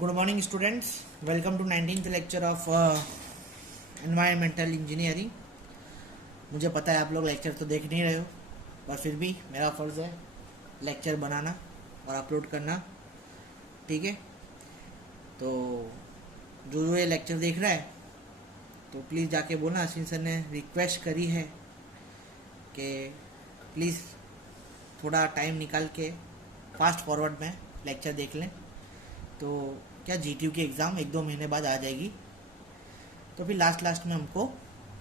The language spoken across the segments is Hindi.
Good morning students, welcome to 19th lecture of environmental engineering. मुझे पता है आप लोग लेक्चर तो देख नहीं रहे हो, पर फिर भी मेरा फ़र्ज़ है लेक्चर बनाना और अपलोड करना। ठीक है, तो जो ये लेक्चर देख रहा है तो प्लीज़ जाके बोलना, अश्विन सर ने रिक्वेस्ट करी है कि प्लीज़ थोड़ा टाइम निकाल के फास्ट फॉरवर्ड में लेक्चर देख लें। तो क्या जीटीयू की एग्ज़ाम 1-2 महीने बाद आ जाएगी, तो फिर लास्ट में हमको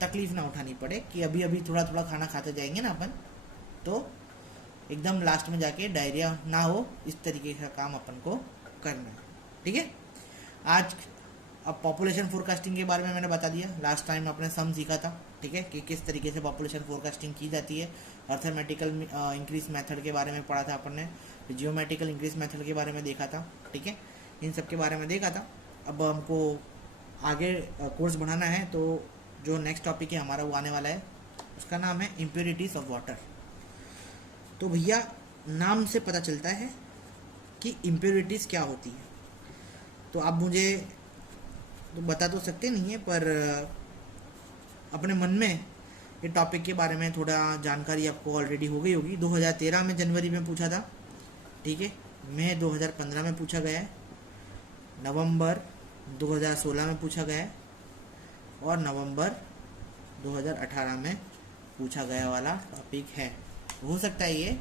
तकलीफ़ ना उठानी पड़े कि अभी अभी थोड़ा थोड़ा खाना खाते जाएंगे ना अपन, तो एकदम लास्ट में जाके डायरिया ना हो, इस तरीके का काम अपन को करना है। ठीक है, आज अब पॉपुलेशन फोरकास्टिंग के बारे में मैंने बता दिया। लास्ट टाइम आपने सम सीखा था, ठीक है, कि किस तरीके से पॉपुलेशन फोरकास्टिंग की जाती है। अर्थमेटिकल इंक्रीज मेथड के बारे में पढ़ा था अपन ने, जियोमेट्रिकल इंक्रीज मेथड के बारे में देखा था। ठीक है, इन सब के बारे में देखा था। अब हमको आगे कोर्स बढ़ाना है, तो जो नेक्स्ट टॉपिक है हमारा वो आने वाला है, उसका नाम है इम्प्योरिटीज ऑफ वाटर। तो भैया नाम से पता चलता है कि इम्प्योरिटीज क्या होती है। तो आप मुझे तो बता तो सकते नहीं है, पर अपने मन में ये टॉपिक के बारे में थोड़ा जानकारी आपको ऑलरेडी हो गई होगी। 2013 में जनवरी में पूछा था, ठीक है, मई 2015 में पूछा गया है, नवंबर 2016 में पूछा गया है और नवंबर 2018 में पूछा गया वाला टॉपिक है। हो सकता है ये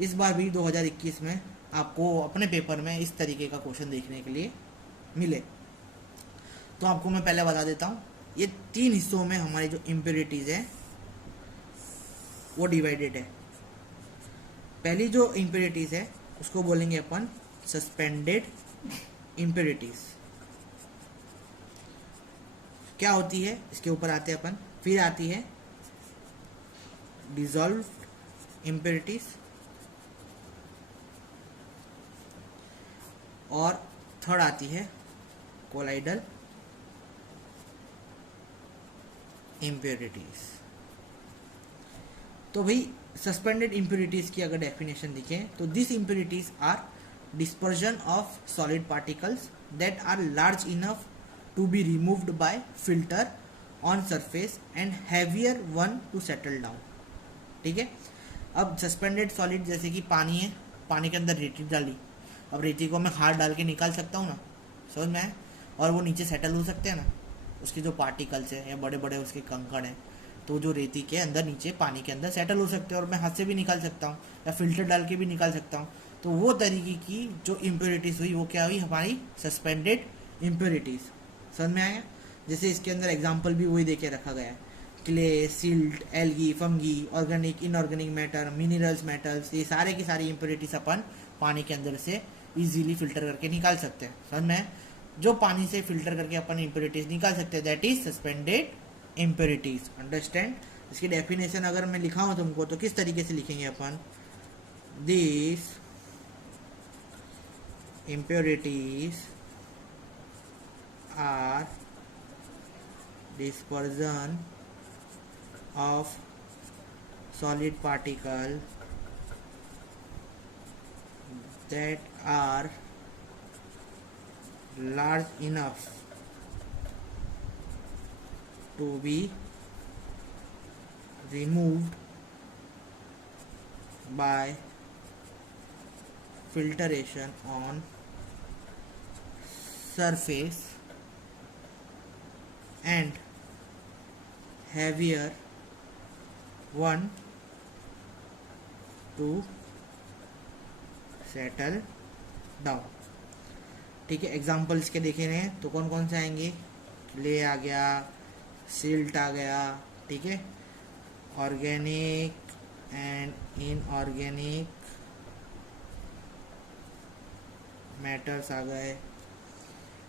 इस बार भी 2021 में आपको अपने पेपर में इस तरीके का क्वेश्चन देखने के लिए मिले। तो आपको मैं पहले बता देता हूँ, ये 3 हिस्सों में हमारी जो इम्प्योरिटीज है वो डिवाइडेड है। पहली जो इम्प्योरिटीज है उसको बोलेंगे अपन सस्पेंडेड इम्प्योरिटीज। क्या होती है इसके ऊपर आते हैं अपन। फिर आती है डिसॉल्व्ड इम्प्योरिटीज और थर्ड आती है कोलाइडल इम्प्योरिटीज। तो भाई सस्पेंडेड इम्प्योरिटीज की अगर डेफिनेशन देखें तो this impurities are dispersion of solid particles that are large enough to be removed by filter on surface and heavier one to settle down। ठीक है, अब सस्पेंडेड सॉलिड जैसे कि पानी है, पानी के अंदर रेती डाली, अब रेती को मैं हाथ डाल के निकाल सकता हूँ ना, समझ में आए, और वो नीचे सेटल हो सकते हैं ना, उसके जो पार्टिकल्स है या बड़े बड़े उसके कंकड़ हैं, तो जो रेती के अंदर नीचे पानी के अंदर सेटल हो सकते हैं और मैं हाथ से भी निकाल सकता हूँ या फिल्टर डाल के भी निकाल सकता हूँ। तो वो तरीके की जो इम्प्योरिटीज हुई वो क्या हुई, हमारी सस्पेंडेड इम्प्योरिटीज। समझ में आया। जैसे इसके अंदर एग्जांपल भी वही देके रखा गया है, clay, silt, algae, fungi, organic, inorganic matter, minerals, metals, ये सारे की सारी इम्प्योरिटीज अपन पानी के अंदर से इजीली फिल्टर करके निकाल सकते हैं। समझ में, जो पानी से फिल्टर करके अपन इम्प्योरिटीज निकाल सकते हैं, that is suspended impurities. Understand. इसकी डेफिनेशन अगर मैं लिखा हूँ तुमको तो किस तरीके से लिखेंगे अपन, this impurities are dispersion of solid particle that are large enough to be removed by filtration on surface and heavier one to settle down। ठीक है, एग्जाम्पल्स के देखे रहे हैं तो कौन कौन से आएंगे, क्ले आ गया, सिल्ट आ गया, ठीक है, ऑर्गेनिक एंड इनऑर्गेनिक मैटर्स आ गए,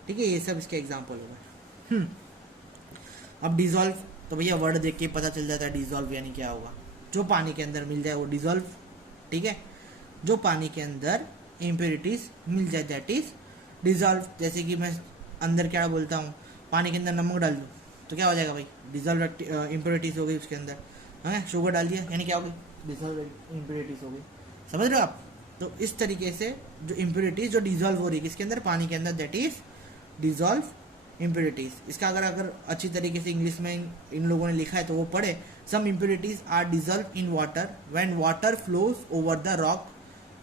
ठीक है, ये सब इसके एग्जाम्पल हो गए। अब डिसॉल्व, तो भैया वर्ड देख के पता चल जाता है डिसॉल्व यानी क्या होगा, जो पानी के अंदर मिल जाए वो डिसॉल्व। ठीक है, जो पानी के अंदर इम्प्योरिटीज मिल जाए दैट इज डिसॉल्व। जैसे कि मैं अंदर क्या बोलता हूँ, पानी के अंदर नमक डाल दूँ तो क्या हो जाएगा भाई, डिसॉल्व इम्प्योरिटीज हो गई उसके अंदर। हाँ, शुगर डाल दिया यानी क्या हो गई, डिसॉल्व इम्प्योरिटीज हो गई। समझ रहे हो आप। तो इस तरीके से जो इम्प्योरिटीज जो डिजॉल्व हो रही है किसके अंदर, पानी के अंदर, दैट इज डिजॉल्व इम्प्योरिटीज। इसका अगर अच्छी तरीके से इंग्लिश में इन लोगों ने लिखा है तो वो पढ़े। Some impurities are dissolve in water when water flows over the rock,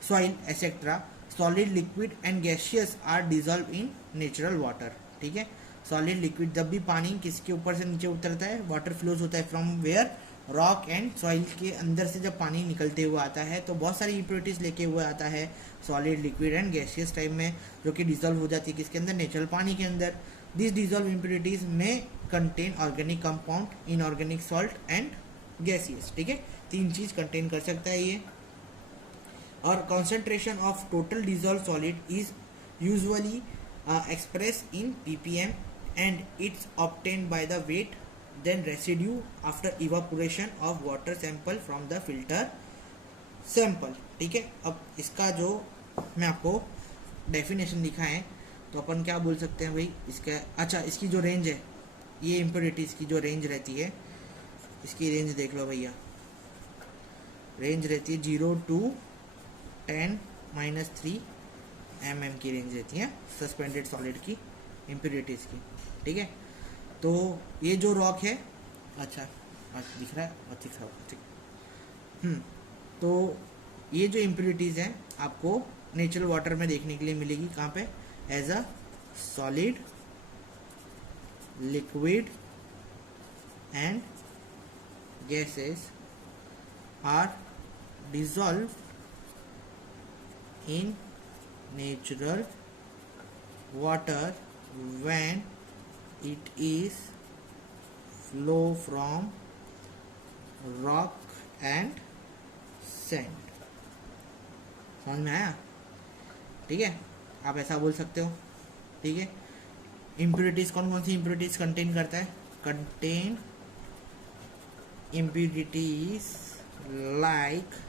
soil etcetera. Solid, liquid and gaseous are dissolve in natural water. ठीक है, सॉलिड लिक्विड, जब भी पानी किसके ऊपर से नीचे उतरता है, वाटर फ्लोज होता है from where, rock and soil के अंदर से जब पानी निकलते हुए आता है तो बहुत सारी इम्प्योरिटीज लेके हुए आता है solid, liquid and gaseous type में, जो कि डिजॉल्व हो जाती है किसके अंदर, नेचुरल पानी के अंदर। दिस डिजॉल्व इम्प्योरिटीज में contain organic compound, inorganic salt and gaseous. ठीक है, 3 चीज कंटेन कर सकता है ये। और concentration of total dissolve solid is usually expressed in ppm and it's obtained by the weight then residue after evaporation of water sample from the filter sample। ठीक है, अब इसका जो मैं आपको डेफिनेशन लिखा है तो अपन क्या बोल सकते हैं भाई इसका, अच्छा इसकी जो रेंज है, ये इम्प्योरिटीज की जो रेंज रहती है, इसकी रेंज देख लो भैया, रेंज रहती है 0 to 10-3 mm की रेंज रहती है सस्पेंडेड सॉलिड की इम्प्योरिटीज की। ठीक है, तो ये जो रॉक है, अच्छा दिख रहा है, ठीक। तो ये जो इम्प्योरिटीज हैं आपको नेचुरल वाटर में देखने के लिए मिलेगी, कहाँ पे, as a solid, liquid and gases are dissolve in natural water when it is flow from rock and sand। समझ में आया? ठीक है, आप ऐसा बोल सकते हो। ठीक है, इम्प्योरिटीज कौन कौन सी इम्प्योरिटीज कंटेन करता है, कंटेन इम्प्योरिटीज लाइक,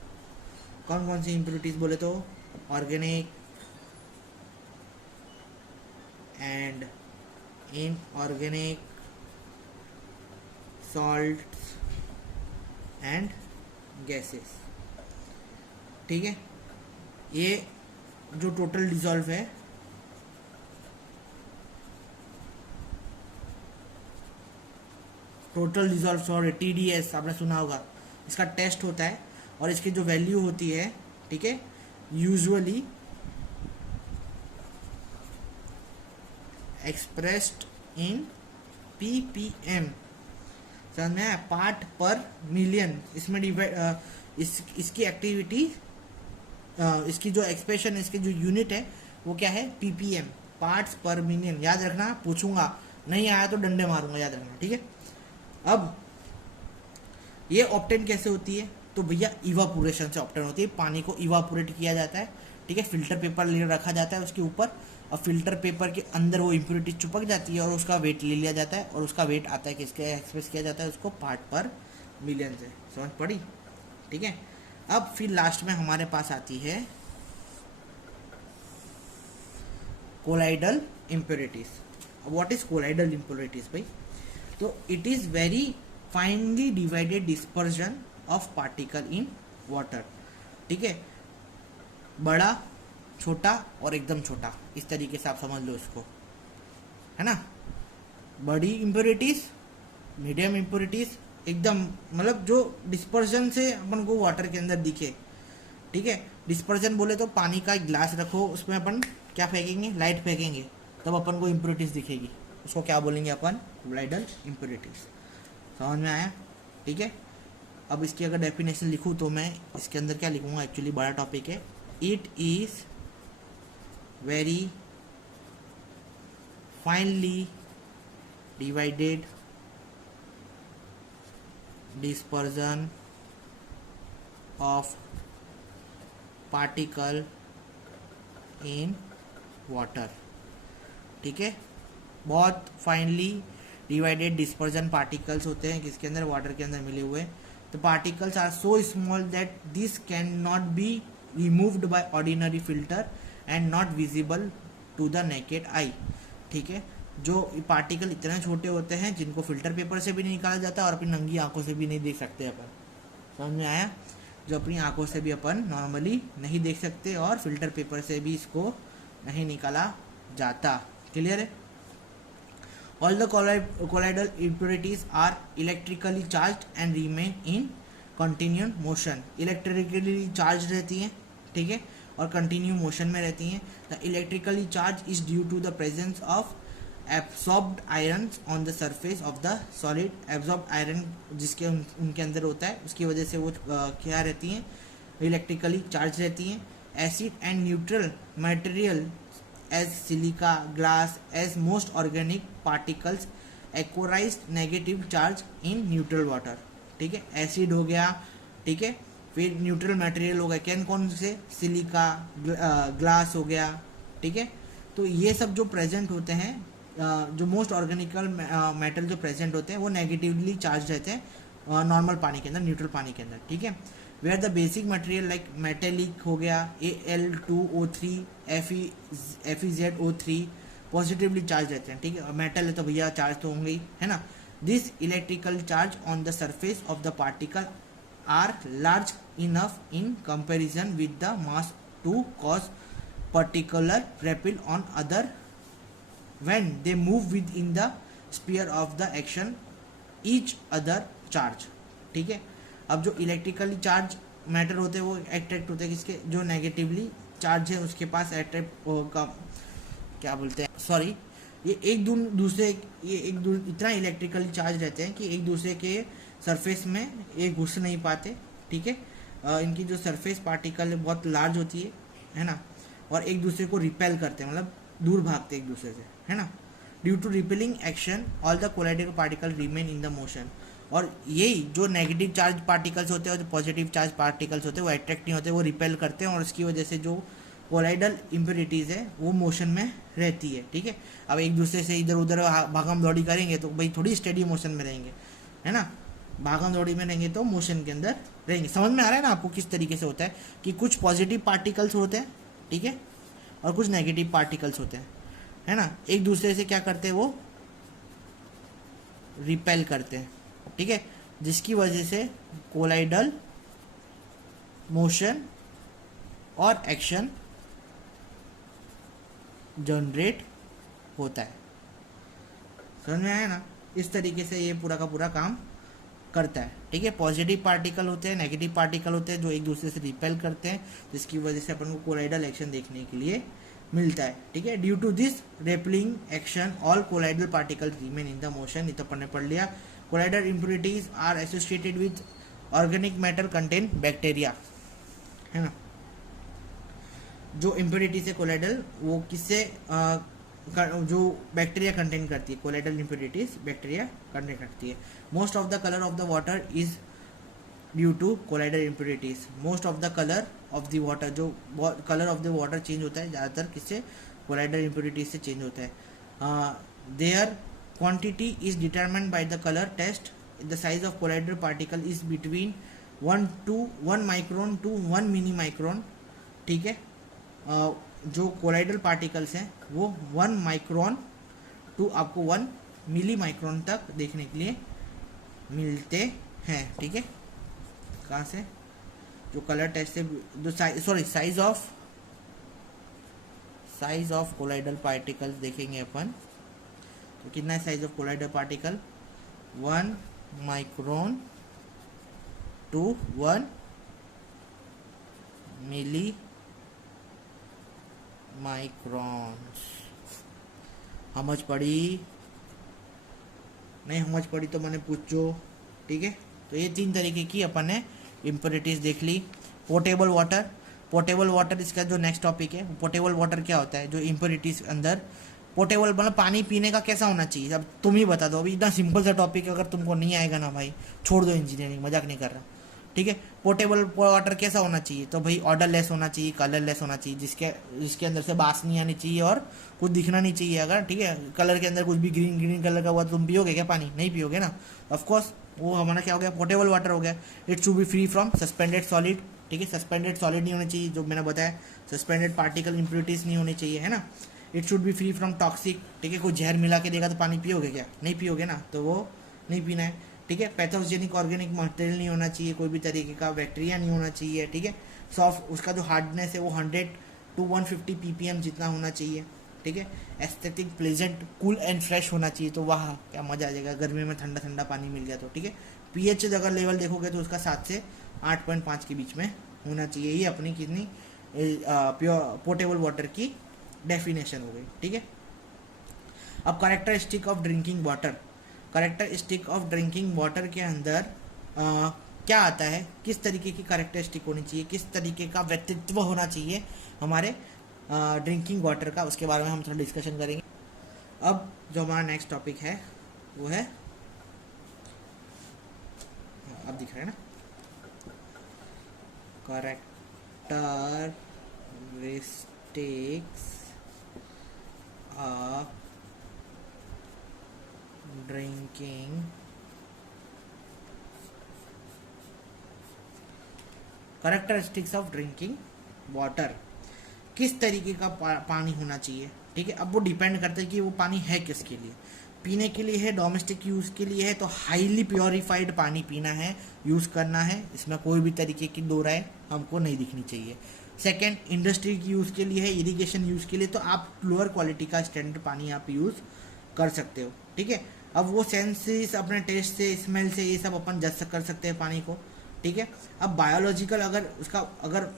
कौन कौन सी इम्प्योरिटीज बोले तो organic and inorganic salts and gases। ठीक है, ये जो टोटल डिजॉल्व है, टोटल डिजॉल्व सॉरी TDS आपने सुना होगा, इसका टेस्ट होता है और इसकी जो वैल्यू होती है, ठीक है, यूजुअली एक्सप्रेस्ड इन ppm। समझ में आया, पार्ट पर मिलियन। इसमें डिवाइड इसकी एक्टिविटी, इसकी जो एक्सप्रेशन, इसकी जो यूनिट है वो क्या है, ppm, पार्ट्स पर मिलियन। याद रखना, पूछूंगा, नहीं आया तो डंडे मारूंगा, याद रखना। ठीक है, अब ये ऑब्टेन कैसे होती है, तो भैया इवापोरेशन से ऑब्टेन होती है। पानी को इवापोरेट किया जाता है, ठीक है, फिल्टर पेपर ले रखा जाता है उसके ऊपर, और फिल्टर पेपर के अंदर वो इम्प्योरिटी चिपक जाती है और उसका वेट ले लिया जाता है, और उसका वेट आता है किसके, एक्सप्रेस किया जाता है उसको पार्ट पर मिलियन से। समझ पड़ी? ठीक है, अब फिर लास्ट में हमारे पास आती है colloidal impurities. What is colloidal impurities भाई? तो it is very finally divided dispersion of particle in water. ठीक है, बड़ा, छोटा और एकदम छोटा, इस तरीके से आप समझ लो इसको, है ना। बड़ी इम्प्योरिटीज, मीडियम इम्प्योरिटीज, एकदम मतलब जो डिस्पर्जन से अपन को वाटर के अंदर दिखे। ठीक है, डिस्पर्जन बोले तो पानी का एक ग्लास रखो, उसमें अपन क्या फेंकेंगे, लाइट फेंकेंगे, तब अपन को इम्प्योरिटीज दिखेगी, उसको क्या बोलेंगे अपन, कोलाइडल इम्प्योरिटीज। समझ में आया? ठीक है, अब इसकी अगर डेफिनेशन लिखूँ तो मैं इसके अंदर क्या लिखूँगा, एक्चुअली बड़ा टॉपिक है। It is very finely divided dispersion of particle in water। ठीक है, बहुत फाइनली डिवाइडेड डिस्पर्जन पार्टिकल्स होते हैं किसके अंदर, वाटर के अंदर मिले हुए। तो particles are so small that this can not be removed by ordinary filter and not visible to the naked eye. ठीक है, जो पार्टिकल इतने छोटे होते हैं जिनको फिल्टर पेपर से भी नहीं निकाला जाता और अपनी नंगी आंखों से भी नहीं देख सकते अपन। समझ में आया? जो अपनी आंखों से भी अपन नॉर्मली नहीं देख सकते और फिल्टर पेपर से भी इसको नहीं निकाला जाता। क्लियर है? All the colloidal impurities are electrically charge and remain in continuous motion. Electrically charge रहती हैं, ठीक है, और कंटिन्यू मोशन में रहती हैं। The electrically charge is due to the presence of absorbed iron on the surface of the solid. Absorbed iron जिसके उनके अंदर होता है, उसकी वजह से वो क्या रहती हैं, इलेक्ट्रिकली चार्ज रहती हैं। Acid and neutral material as silica, glass, as most organic particles acquires negative charge in neutral water. ठीक है, एसिड हो गया, ठीक है, फिर न्यूट्रल मटेरियल हो गया, कौन से, सिलिका, ग्लास हो गया, ठीक है। तो ये सब जो प्रेजेंट होते हैं, जो मोस्ट ऑर्गेनिकल मेटल जो प्रेजेंट होते हैं वो नेगेटिवली चार्ज रहते हैं नॉर्मल पानी के अंदर, न्यूट्रल पानी के अंदर, ठीक है। Where the basic material like metallic हो गया, Al2O3, FeZO3 पॉजिटिवली चार्ज रहते हैं, ठीक है। मेटल है तो भैया चार्ज तो होंगे ही, है ना। This electrical charge on the surface of the particle are large enough in comparison with the mass to cause particular repel on other when they move within the sphere of the action each other charge। ठीक है, अब जो इलेक्ट्रिकली चार्ज मैटर होते हैं वो अट्रैक्ट होते हैं किसके, जो नेगेटिवली चार्ज है उसके पास अट्रैक्ट का क्या बोलते हैं, सॉरी, ये एक दूसरे इतना इलेक्ट्रिकली चार्ज रहते हैं कि एक दूसरे के सरफेस में ये घुस नहीं पाते, ठीक है। इनकी जो सरफेस पार्टिकल है बहुत लार्ज होती है ना, और एक दूसरे को रिपेल करते हैं, मतलब दूर भागते एक दूसरे से, है ना। Due to repelling action all the colloidal particle remain in the motion. और यही जो नेगेटिव चार्ज पार्टिकल्स होते हैं और जो पॉजिटिव चार्ज पार्टिकल्स होते हैं वो अट्रैक्ट नहीं होते, वो रिपेल करते हैं, और उसकी वजह से जो कोलाइडल इम्प्योरिटीज है वो मोशन में रहती है, ठीक है। अब एक दूसरे से इधर उधर भागम दौड़ी करेंगे तो भाई थोड़ी स्टेडी मोशन में रहेंगे, है ना। भागम दौड़ी में रहेंगे तो मोशन के अंदर रहेंगे। समझ में आ रहा है ना आपको किस तरीके से होता है कि कुछ पॉजिटिव पार्टिकल्स होते हैं, ठीक है, और कुछ नेगेटिव पार्टिकल्स होते हैं, है ना। एक दूसरे से क्या करते हैं, वो रिपेल करते हैं, ठीक है, जिसकी वजह से कोलाइडल मोशन और एक्शन जनरेट होता है। समझ में आया ना, इस तरीके से ये पूरा का पूरा काम करता है, ठीक है। पॉजिटिव पार्टिकल होते हैं, नेगेटिव पार्टिकल होते हैं जो एक दूसरे से रिपेल करते हैं, जिसकी वजह से अपन को कोलाइडल एक्शन देखने के लिए मिलता है, ठीक है। Due to this repelling action all colloidal particle remain in the motion. ये तो अपन ने पढ़ लिया। Colloidal impurities are associated with organic matter contain bacteria, है ना। जो इम्प्योरिटीज है कोलाइडल, वो किससे जो बैक्टीरिया कंटेन करती है, कोलाइडल इम्प्योरिटीज बैक्टीरिया कंटेन करती है। Most of the colour of the water is due to colloidal impurities. Most of the colour of the water, जो colour of the water change होता है ज़्यादातर किससे, कोलाइडल इम्प्योरिटीज से चेंज होता है। Their quantity is determined by the colour test. The size of colloidal particle is between 1 micron to 1 mini micron, ठीक है। जो कोलाइडल पार्टिकल्स हैं वो 1 माइक्रोन टू आपको 1 मिली माइक्रोन तक देखने के लिए मिलते हैं, ठीक है। कहाँ से, जो कलर टेस्ट से, जो साइज ऑफ कोलाइडल पार्टिकल्स देखेंगे अपन, तो कितना है size of colloidal particle, 1 micron to 1 milli microns. समझ पड़ी? नहीं समझ पड़ी तो मैंने पूछो, ठीक है। तो ये 3 तरीके की अपन ने इम्प्योरिटीज देख ली। पोर्टेबल वाटर इसका जो नेक्स्ट टॉपिक है। पोर्टेबल वाटर क्या होता है, जो इम्प्योरिटीज अंदर पोर्टेबल मतलब पानी पीने का कैसा होना चाहिए, अब तुम ही बता दो। अभी इतना सिंपल सा टॉपिक है, अगर तुमको नहीं आएगा ना भाई छोड़ दो इंजीनियरिंग, मजाक नहीं कर रहा, ठीक है। पोर्टेबल वाटर कैसा होना चाहिए, तो भाई ऑर्डरलेस होना चाहिए, कलरलेस होना चाहिए, जिसके अंदर से बास नहीं आनी चाहिए और कुछ दिखना नहीं चाहिए। अगर ठीक है कलर के अंदर कुछ भी ग्रीन कलर का हुआ तो तुम पियोगे क्या पानी, नहीं पियोगे ना, ऑफकोर्स। वो हमारा क्या हो गया, पोर्टेबल वाटर हो गया। It should be free from suspended solid, ठीक है। सस्पेंडेड सॉलिड नहीं होनी चाहिए, जो मैंने बताया, सस्पेंडेड पार्टिकल इम्प्योरिटीज नहीं होनी चाहिए, है ना। It should be free from toxic, ठीक है। कोई जहर मिला के देगा तो पानी पियोगे क्या, नहीं पियोगे ना, तो वो नहीं पीना है। ठीक है। पैथोजेनिक ऑर्गेनिक मटेरियल नहीं होना चाहिए, कोई भी तरीके का बैक्टीरिया नहीं होना चाहिए, ठीक है। सॉफ्ट, उसका जो हार्डनेस है वो 100 to 150 ppm जितना होना चाहिए, ठीक है। Aesthetic, pleasant, cool and fresh होना चाहिए, तो वाह क्या मजा आ जाएगा गर्मी में ठंडा ठंडा पानी मिल गया तो, ठीक है। पीएच अगर लेवल देखोगे तो उसका 7 से 8.5 के बीच में होना चाहिए। ये अपनी कितनी प्योर पोर्टेबल वाटर की डेफिनेशन हो गई, ठीक है। अब characteristic of drinking water, characteristic of drinking water के अंदर क्या आता है, किस तरीके की करेक्टरिस्टिक होनी चाहिए, किस तरीके का व्यक्तित्व होना चाहिए हमारे ड्रिंकिंग वाटर का, उसके बारे में हम थोड़ा डिस्कशन करेंगे। अब जो हमारा नेक्स्ट टॉपिक है वो है, अब दिख रहा है ना, characteristics of drinking, characteristics of drinking water, किस तरीके का पानी होना चाहिए, ठीक है। अब वो डिपेंड करता है कि वो पानी है किसके लिए, पीने के लिए है, डोमेस्टिक यूज़ के लिए है, तो हाईली प्योरीफाइड पानी पीना है, यूज़ करना है, इसमें कोई भी तरीके की दो राय हमको नहीं दिखनी चाहिए। सेकेंड, इंडस्ट्री की यूज़ के लिए है, इरिगेशन यूज़ के लिए, तो आप लोअर क्वालिटी का स्टैंडर्ड पानी आप यूज़ कर सकते हो, ठीक है। अब वो सेंसेस अपने टेस्ट से, स्मेल से, ये सब अपन जज कर सकते हैं पानी को, ठीक है। अब बायोलॉजिकल अगर उसका, अगर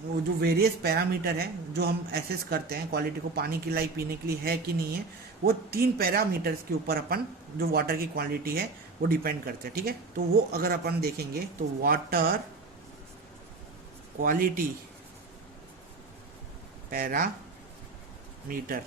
वो जो वेरियस पैरामीटर है जो हम एसेस करते हैं क्वालिटी को, पानी की लाइक पीने के लिए है कि नहीं है, वो 3 पैरामीटर्स के ऊपर अपन जो वाटर की क्वालिटी है वो डिपेंड करते हैं, ठीक है। तो वो अगर अपन देखेंगे तो water quality parameter,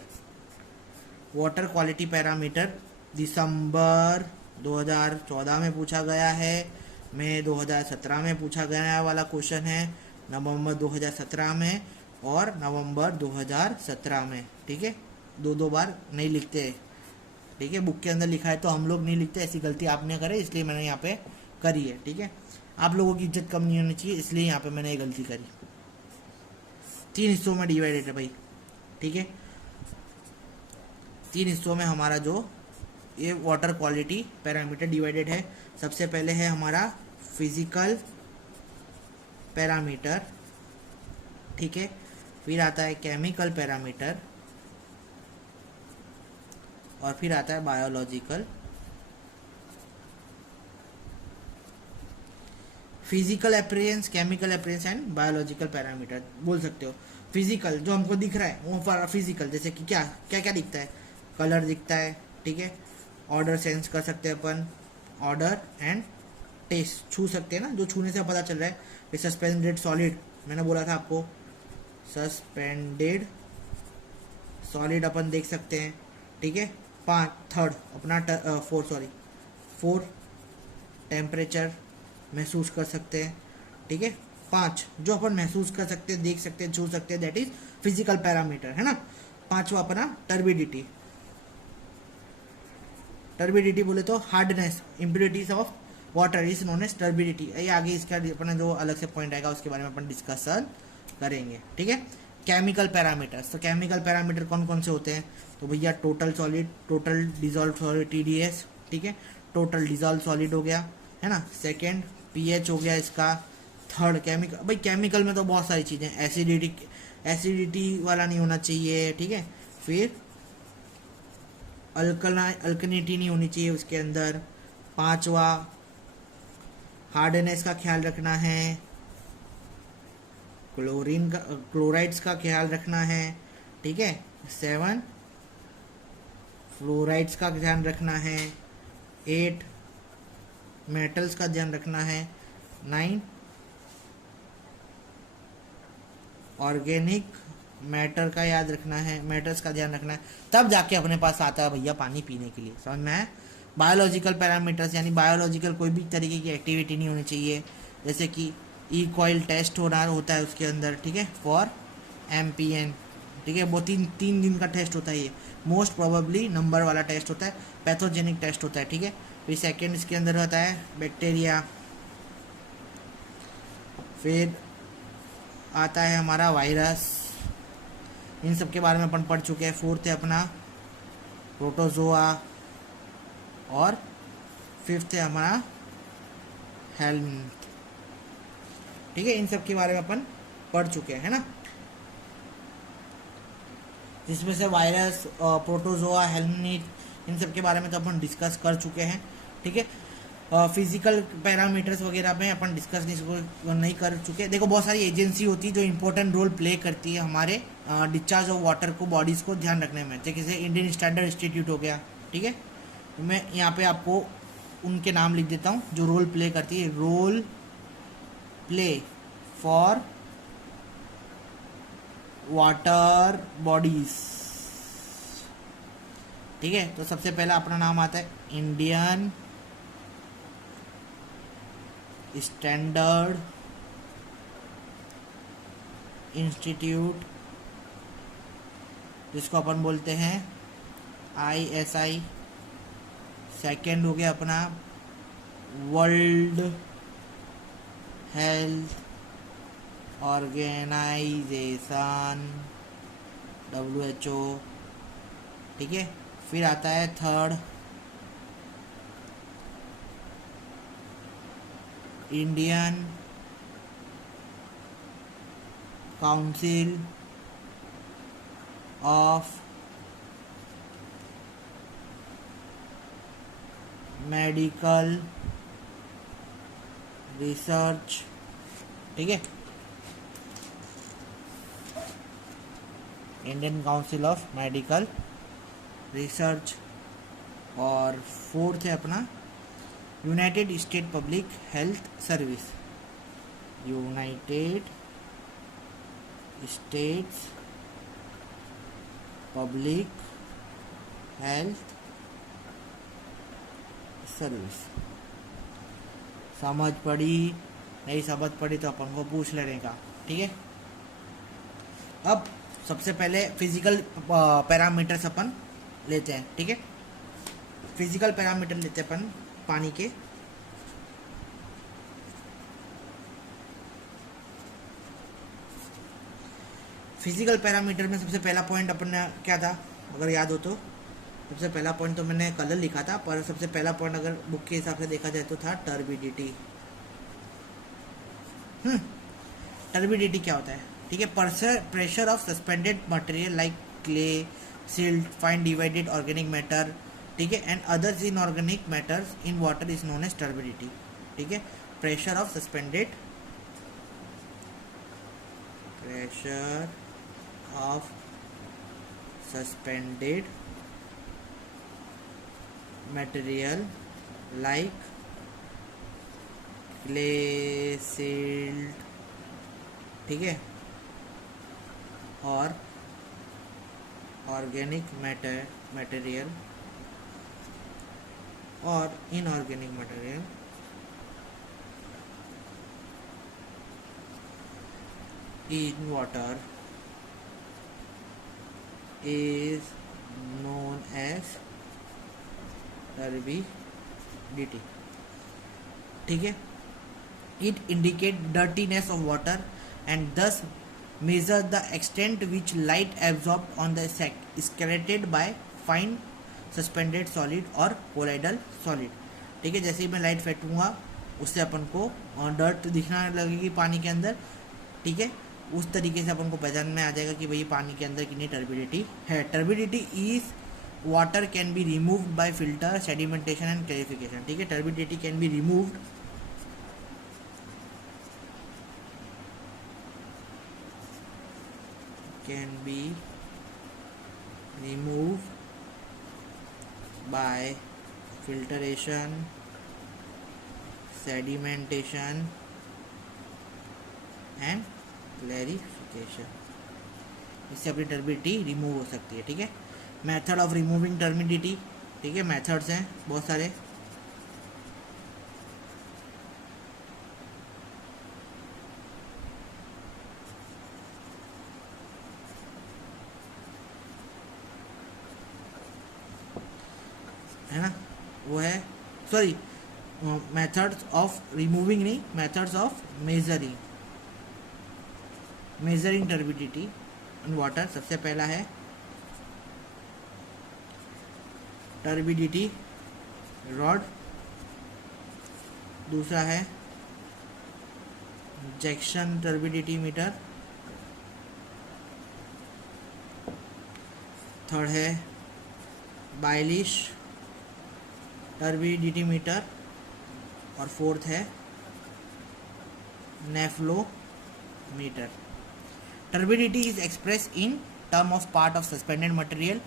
water quality parameter दिसंबर 2014 में पूछा गया है, मई 2017 में पूछा गया वाला क्वेश्चन है, नवंबर 2017 में और नवंबर 2017 में, ठीक है। दो बार नहीं लिखते, ठीक है। बुक के अंदर लिखा है तो हम लोग नहीं लिखते, ऐसी गलती आपने करे इसलिए मैंने यहाँ पे करी है, ठीक है। आप लोगों की इज्जत कम नहीं होनी चाहिए, इसलिए यहाँ पे मैंने ये गलती करी। 3 हिस्सों में डिवाइडेड है भाई, ठीक है। 3 हिस्सों में हमारा जो ये वाटर क्वालिटी पैरामीटर डिवाइडेड है। सबसे पहले है हमारा फिजिकल पैरामीटर, ठीक है। फिर आता है केमिकल पैरामीटर और फिर आता है biological. Physical appearance, chemical appearance and biological parameter बोल सकते हो। फिजिकल जो हमको दिख रहा है वो फिजिकल, जैसे कि क्या क्या क्या दिखता है, कलर दिखता है, ठीक है। ऑर्डर सेंस कर सकते हैं अपन, ऑर्डर एंड टेस्ट छू सकते हैं ना, जो छूने से पता चल रहा है। सस्पेंडेड सॉलिड मैंने बोला था आपको, सस्पेंडेड सॉलिड अपन देख सकते हैं, ठीक है। 4 टेम्परेचर महसूस कर सकते हैं, ठीक है। 5 जो अपन महसूस कर सकते हैं, देख सकते हैं, छू सकते हैं, दैट इज फिजिकल पैरामीटर, है ना। 5वां अपना टर्बिडिटी, टर्बिडिटी बोले तो hardness, impurities of water is known as turbidity. ये आगे इसका अपना जो अलग से पॉइंट आएगा उसके बारे में अपन डिस्कशन करेंगे, ठीक है। केमिकल पैरामीटर्स, तो केमिकल पैरामीटर कौन कौन से होते हैं, तो भैया total solid, total dissolve solid TDS, ठीक है। टोटल डिजॉल्व सॉलिड हो गया, है ना। सेकेंड pH हो गया इसका। थर्ड केमिकल, भाई केमिकल में तो बहुत सारी चीज़ें, एसिडिटी वाला नहीं होना चाहिए, ठीक है। फिर अल्कनिटी नहीं होनी चाहिए उसके अंदर। 5वां हार्डनेस का ख्याल रखना है, क्लोराइड्स का ख्याल रखना है, ठीक है। 7 फ्लोराइड्स का ध्यान रखना है। 8 मेटल्स का ध्यान रखना है। 9 ऑर्गेनिक मैटर का याद रखना है, मैटर्स का ध्यान रखना है, तब जाके अपने पास आता है भैया पानी पीने के लिए, समझ में आया। बायोलॉजिकल पैरामीटर्स यानी बायोलॉजिकल कोई भी तरीके की एक्टिविटी नहीं होनी चाहिए, जैसे कि ई कॉइल टेस्ट होता है उसके अंदर, ठीक है, फॉर MPN, ठीक है। वो 3 दिन का टेस्ट होता है, ये मोस्ट प्रोबेबली नंबर वाला टेस्ट होता है, पैथोजेनिक टेस्ट होता है, ठीक है। फिर सेकेंड इसके अंदर होता है बैक्टीरिया, फिर आता है हमारा वायरस, इन सब के बारे में अपन पढ़ चुके हैं। 4th है अपना प्रोटोजोआ और 5th है हमारा हेल्थ। ठीक है, इन सब के बारे में अपन पढ़ चुके हैं ना, जिसमें से वायरस, प्रोटोजोआ, हेल्मनीट, इन सब के बारे में तो अपन डिस्कस कर चुके हैं। ठीक है, फिजिकल पैरामीटर्स वगैरह में अपन डिस्कस नहीं कर चुके। देखो, बहुत सारी एजेंसी होती है जो इंपॉर्टेंट रोल प्ले करती है हमारे डिस्चार्ज ऑफ वाटर को, बॉडीज को ध्यान रखने में, जैसे इंडियन स्टैंडर्ड इंस्टीट्यूट हो गया। ठीक है, तो मैं यहाँ पे आपको उनके नाम लिख देता हूँ जो रोल प्ले करती है। Role play for water bodies. ठीक है, तो सबसे पहला अपना नाम आता है इंडियन स्टैंडर्ड इंस्टीट्यूट, जिसको अपन बोलते हैं ISI। सेकेंड हो गया अपना वर्ल्ड हेल्थ ऑर्गेनाइजेशन, WHO। ठीक है, फिर आता है third Indian council of medical research. ठीक है, Indian council of medical research. और फोर्थ है अपना United state public health service, United states public health service. समझ पड़ी? नहीं समझ पड़ी तो अपन को पूछ लेने का। ठीक है, अब सबसे पहले फिजिकल पैरामीटर्स अपन लेते हैं। ठीक है, फिजिकल पैरामीटर लेते हैं अपन पानी के। फिजिकल पैरामीटर में सबसे पहला पॉइंट अपन ने क्या था, अगर याद हो तो? सबसे पहला पॉइंट तो मैंने कलर लिखा था, पर सबसे पहला पॉइंट अगर बुक के हिसाब से देखा जाए तो था टर्बिडिटी। टर्बिडिटी क्या होता है? ठीक है, pressure of suspended material like clay, silt, fine divided organic matter, ठीक है, and others inorganic matters in water is known as turbidity. ठीक है, pressure of suspended material like clay, silt, ठीक है, और ऑर्गेनिक मटेरियल और inorganic material in water is known as turbidity। ठीक है, it indicate dirtiness of water and thus measure the extent which light absorbed on the excreted by fine suspended solid और colloidal solid। ठीक है, जैसे ही मैं लाइट फेंकूंगा उससे अपन को डर्ट दिखना लगेगी पानी के अंदर। ठीक है, उस तरीके से अपन को पहचान में आ जाएगा कि भाई पानी के अंदर कितनी टर्बिडिटी है। Turbidity is water can be removed bye filter, sedimentation and clarification. ठीक है, turbidity can be removed by filtration, sedimentation and clarification. इससे अपनी टर्बिडिटी रिमूव हो सकती है। ठीक है, मेथड ऑफ रिमूविंग टर्बिडिटी, ठीक है, मेथड्स हैं बहुत सारे। है ना, वो है, सॉरी, मेथड्स ऑफ रिमूविंग नहीं, methods of measuring turbidity in water. सबसे पहला है टर्बिडिटी रॉड, दूसरा है जैक्सन टर्बिडिटी मीटर, थर्ड है बायलिश टर्बिडिटी मीटर, और फोर्थ है nephelometer. Turbidity is express in term of part of suspended material.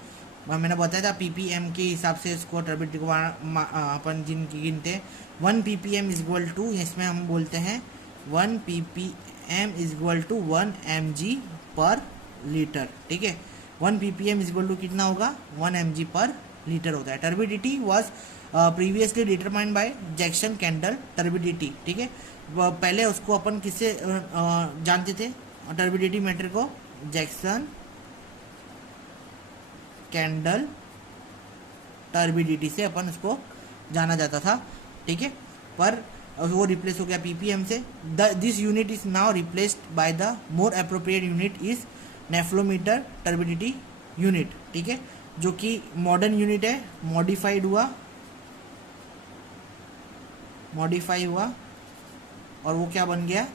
मैंने बताया था पीपीएम के हिसाब से इसको टर्बिडिटी को अपन जिनकी गिनते हैं 1 ppm इज इक्वल टू, इसमें हम बोलते हैं 1 ppm is equal to 1 mg per litre. ठीक है, 1 ppm इज इक्वल टू कितना होगा 1 mg पर लीटर होता है। Turbidity was previously determined by Jackson candle turbidity. ठीक है, पहले उसको अपन किससे जानते थे टर्बिडिटी मीटर को, जैक्सन कैंडल टर्बिडिटी से अपन उसको जाना जाता था। ठीक है, पर वो रिप्लेस हो गया पीपीएम से। This unit is now replaced by the more appropriate unit is nephelometer turbidity unit. ठीक है, जो कि मॉडर्न यूनिट है, मॉडिफाई हुआ और वो क्या बन गया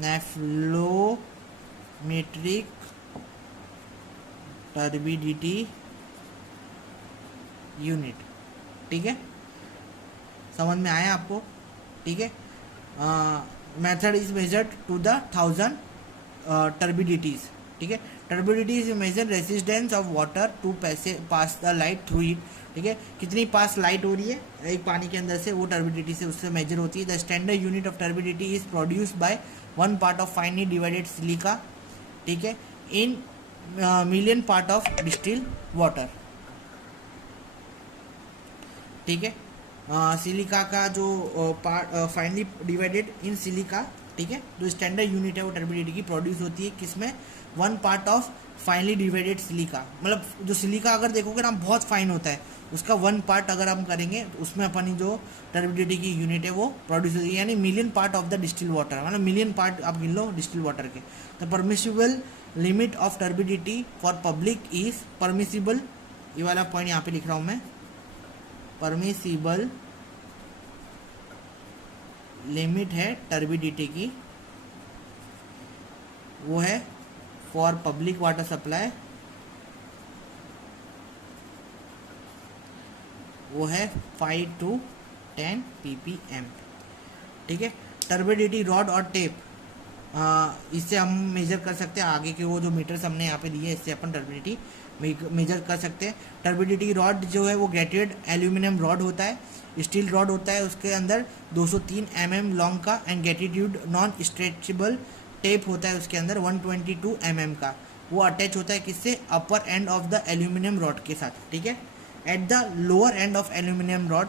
नेफ्लोमेट्रिक टर्बिडिटी यूनिट। ठीक है, समझ में आया आपको? ठीक है, method is measured to the 1000 turbidities. ठीक है, turbidity is measure resistance of water to pass the light through it. ठीक है, कितनी पास लाइट हो रही है एक पानी के अंदर से, वो टर्बिडिटी से उससे मेजर होती है। The standard unit of turbidity is produced by 1 part of finally divided silica. ठीक है, in million part of distil water. ठीक है, सिलिका का जो part finally divided in silica. ठीक है, जो स्टैंडर्ड यूनिट है वो टर्बिडिटी की प्रोड्यूस होती है किसमें 1 part of finally divided silica. मतलब जो सिलिका अगर देखोगे ना बहुत फाइन होता है, उसका 1 पार्ट अगर हम करेंगे तो उसमें अपनी जो टर्बिडिटी की यूनिट है वो प्रोड्यूस होती है, यानी million part of the distil water, मतलब मिलियन पार्ट आप गिन लो डिस्टिल वाटर के। The permissible limit of turbidity for public is permissible, ये वाला पॉइंट यहाँ पे लिख रहा हूँ मैं, परमिसिबल लिमिट है टर्बिडिटी की, वो है फॉर पब्लिक वाटर सप्लाई, वो है 5 to 10 ppm। ठीक है, टर्बिडिटी रॉड और टेप, इससे हम मेजर कर सकते हैं। आगे के वो जो मीटर्स हमने यहाँ पे दिए इससे अपन टर्बिडिटी मेजर कर सकते हैं। टर्बिडिटी रॉड जो है वो ग्रेटेड एल्यूमिनियम रॉड होता है, स्टील रॉड होता है, उसके अंदर 203 mm लॉन्ग का, and gratitude non stretchable tape होता है उसके अंदर 122 mm का। वो अटैच होता है किससे, upper end of the aluminium rod के साथ। ठीक है, at the lower end of aluminium rod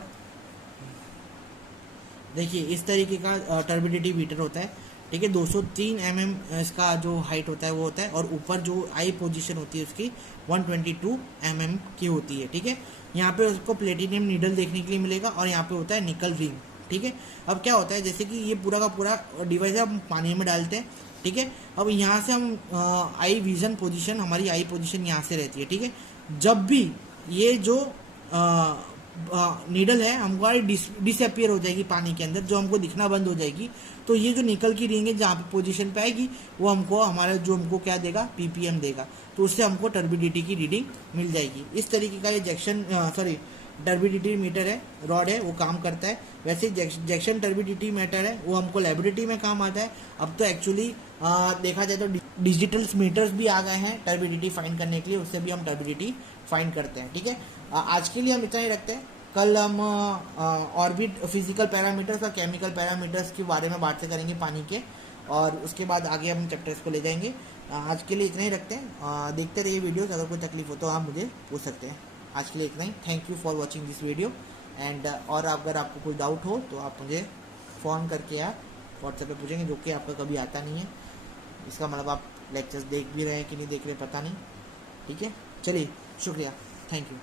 देखिए इस तरीके का टर्बिडिटी मीटर होता है। ठीक है, 203 mm इसका जो हाइट होता है वो होता है, और ऊपर जो आई पोजीशन होती है उसकी 122 mm की होती है। ठीक है, यहाँ पे उसको प्लेटिनियम नीडल देखने के लिए मिलेगा, और यहाँ पे होता है निकल रिंग। ठीक है, अब क्या होता है, जैसे कि ये पूरा का पूरा डिवाइस हम पानी में डालते हैं। ठीक है, अब यहाँ से हम आई विजन पोजीशन, हमारी आई पोजीशन यहाँ से रहती है। ठीक है, जब भी ये जो नीडल है हमारी डिसअपियर हो जाएगी पानी के अंदर, जो हमको दिखना बंद हो जाएगी, तो ये जो निकल की रिंग है जहाँ पे पोजीशन पे आएगी वो हमको हमारा जो हमको क्या देगा पीपीएम देगा, तो उससे हमको टर्बिडिटी की रीडिंग मिल जाएगी। इस तरीके का ये टर्बिडिटी मीटर है, रॉड है, वो काम करता है। वैसे जैक्सन टर्बिडिटी मीटर है वो हमको लेबोरेटरी में काम आता है। अब तो एक्चुअली देखा जाए तो डिजिटल मीटर्स भी आ गए हैं टर्बिडिटी फाइंड करने के लिए, उससे भी हम टर्बिडिटी फाइंड करते हैं। ठीक है, आज के लिए हम इतना ही रखते हैं। कल हम और भी फिजिकल पैरामीटर्स और केमिकल पैरामीटर्स के बारे में बातें करेंगे पानी के, और उसके बाद आगे हम चैप्टर्स को ले जाएंगे। आज के लिए इतना ही रखते हैं। देखते रहिए वीडियोस, अगर कोई तकलीफ हो तो आप मुझे पूछ सकते हैं। आज के लिए इतना ही। Thank you for watching this video and और अगर आपको कोई डाउट हो तो आप मुझे फ़ोन करके या व्हाट्सएप पे पूछेंगे, जो कि आपका कभी आता नहीं है। इसका मतलब आप लेक्चर्स देख भी रहे हैं कि नहीं देख रहे पता नहीं। ठीक है, चलिए, शुक्रिया, थैंक यू।